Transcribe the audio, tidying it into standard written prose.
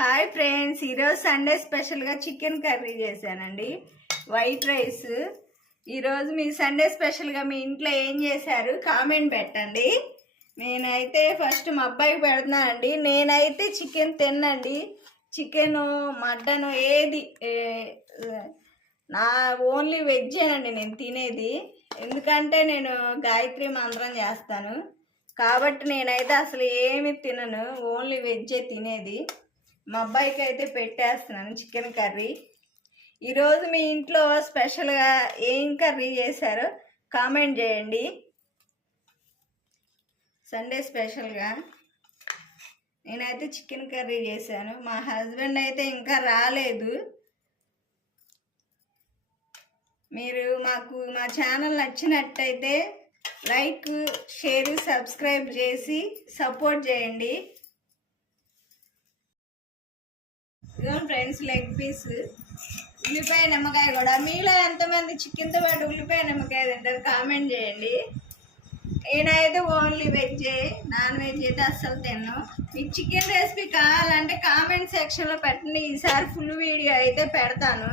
Hi friends, ఈరోజు Sunday స్పెషల్గా chicken curry చేశానండి. White rice. ఈరోజు మీ సండే స్పెషల్గా మీ ఇంట్లో ఏం చేశారు కామెంట్ పెట్టండి. నేనైతే ఫస్ట్ మా అబ్బాయికి పెడుతున్నానండి. నేనైతే చికెన్ తిన్నండి. చికెను మటను ఏది నా ఓన్లీ వెజ్జేనండి నేను తినేది. ఎందుకంటే నేను గాయత్రి మంత్రం చేస్తాను కాబట్టి నేనైతే అసలు ఏమి తినను, ఓన్లీ వెజ్జే తినేది. మా అబ్బాయికి అయితే పెట్టేస్తున్నాను చికెన్ కర్రీ. ఈరోజు మీ ఇంట్లో స్పెషల్గా ఏం కర్రీ చేశారో కామెంట్ చేయండి. సండే స్పెషల్గా నేనైతే చికెన్ కర్రీ చేశాను. మా హస్బెండ్ అయితే ఇంకా రాలేదు. మీరు మా ఛానల్ నచ్చినట్టయితే లైక్, షేర్, సబ్స్క్రైబ్ చేసి సపోర్ట్ చేయండి. ఫ్రెండ్స్, లెగ్ పీస్, ఉల్లిపాయ నిమ్మకాయ కూడా. మీలో ఎంతమంది చికెన్తో పాటు ఉల్లిపాయ నిమ్మకాయ తింటారు కామెంట్ చేయండి. నేనైతే ఓన్లీ వెజ్జే, నాన్ వెజ్ అయితే అస్సలు తిన్నాను. మీకు చికెన్ రెసిపీ కావాలంటే కామెంట్ సెక్షన్లో పెట్టండి. ఈసారి ఫుల్ వీడియో అయితే పెడతాను.